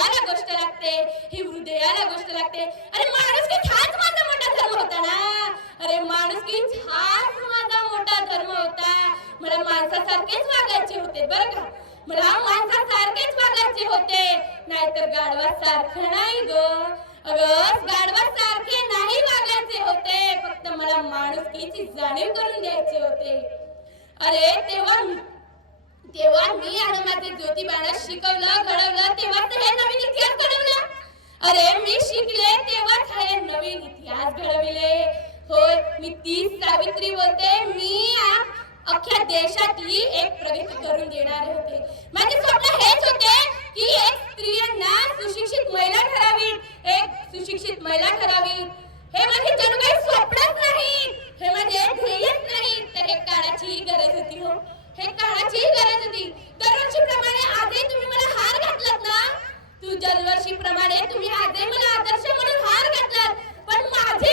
हृदयाला गोष्ट लागते, ही हृदयाला गोष्ट लागते. अरे माणुसकी हाच माझा मोठा धर्म होता ना. अरे माणुसकी हाच माझा मोठा धर्म होता. मला माणसासारखेच वागायचे होते बरं का. मला माणसासारखेच वागायचे होते, नाहीतर गाढवासारखं नाही ग. अगं गाढवासारखे नाही वागायचे होते. फक्त मला माणुसकीची जाणीव करून द्यायचे होते. अरे तेव्हा मी आणि माझे ज्योतिबानं शिकवलं घडवलं तेव्हाच हे नवीन इतिहास घडवला. अरे मी शिकले तेव्हाच हे नवीन इतिहास घडविले. होय मी तीच सावित्री बोलते. मी अख्ख्या देशातली एक प्रगती करून देणारे होते. माझे स्वप्न हेच होते की एक स्त्रियांना सुशिक्षित महिला ठरावी, एक सुशिक्षित महिला ठरावी. हे माझे जणू काही स्वप्नच नाही, हे माझे ध्येयच नाही, तर हे काळाची गरज होती. हो हे काळाची गरज होती. दरवर्षीप्रमाणे आजही तुम्ही मला हार घातलात ना. तू दरवर्षीप्रमाणे तुम्ही आजही मला आदर्श म्हणून हार घातलात. पण माझे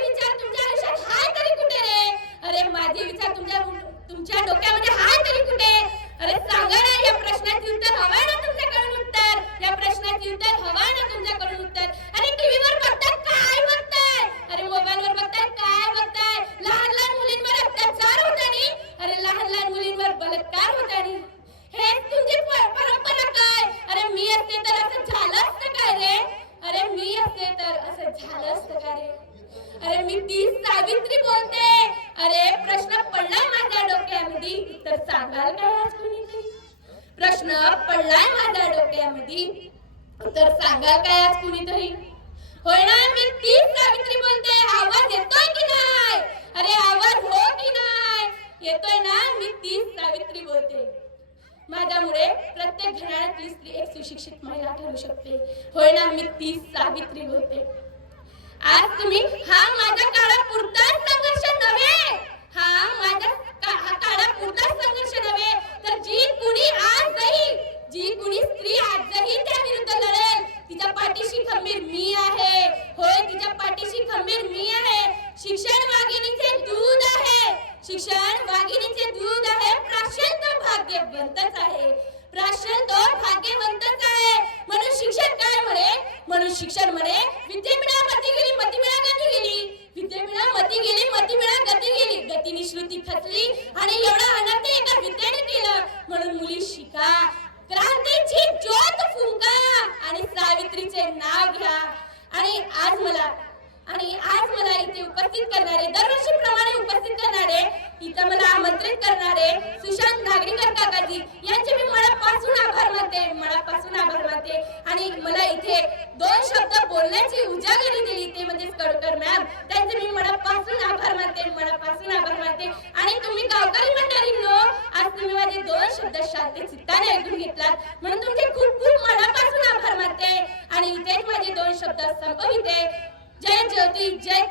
विचार तुमच्या आयुष्यात हाय तरी कुठे रे. अरे माझे विचार तुमच्या डोक्यामध्ये हाय तरी कुठे. अरे सांगा ना, या प्रश्नाचे उत्तर हवंय ना तुमच्याकडून उत्तर. या प्रश्नाचे उत्तर हवंय ना तुमच्याकडून उत्तर. अरे टीव्हीवर बघताय काय बघताय. अरे मोबाईलवर बघताय काय बघताय. लहान लहान मुलींवर अत्याचार होतानी. अरे लहान लहान मुलींवर बलात्कार होतानी. हे तुमची परंपरा काय. अरे मी असते तर असं झालं असतं काय रे. अरे मी असते तर असं झालं असतं का रे. अरे मी तीच सावित्री बोलते. अरे प्रश्न पडलाय माझ्या डोक्यामध्ये, तर सांगाल काय आज कुणीतरी. प्रश्न पडलाय माझ्या डोक्यामध्ये, तर सांगाल काय आज कुणीतरी. होय ना, मी तीच सावित्री बोलते. आवाज येतोय की नाही. अरे आवाज हो की नाही येतोय ना. मी तीच सावित्री बोलते. माझ्यामुळे प्रत्येक घराण्यातली स्त्री एक सुशिक्षित महिला ठरू शकते. होय ना, मी तीच सावित्री बोलते. आज तुम्ही हा माझ्या काळापुरताच संघर्ष नव्हे, हा काळापुरताच संघर्ष नव्हे, तर जी कुणी स्त्री आजही त्या विरुद्ध लढेल, तिच्या पाठीशी खंबीर मी आहे. होय तिच्या पाठीशी खंबीर मी आहे. शिक्षण वाघिणीचे दूध आहे. शिक्षण वाघिणीचे दूध आहे. प्राशन तो भाग्यवंतच आहे. प्राशन तो भाग्यवंतच आहे. म्हणून शिक्षण काय म्हणे. म्हणून शिक्षण म्हणे विद्ये मिळा मती गेली, मती मिळा गती गेली. विद्ये मिळा मती गेली, मती मिळा गती गेली. गतीने श्रुती खचली आणि एवढा अनर्थ एका विद्येने केलं. म्हणून मुली शिका, क्रांतीची ज्योत फुंका आणि सावित्रीचे नाव घ्या. आणि आज मला इथे उपस्थित करणारे, दरवर्षीप्रमाणे उपस्थित करणारे, इथं मला आमंत्रित करणारे सुशांत नागरीकर काकाजी यांचे मी मनापासून आभार मानते. आणि मला इथे 2 शब्द बोलण्याची उजागरी दिली ते म्हणजे कडकर मॅम, त्यांचे मी मनापासून आभार मानते. आणि तुम्ही गावकरी मंडळींनो, आज तुम्ही माझे 2 शब्द शांत चित्ताने ऐकून घेतलात, म्हणून तुमचे खूप खूप मनापासून आभार मानते. आणि इथेच माझे 2 शब्द संपविते. जय ज्योती, जय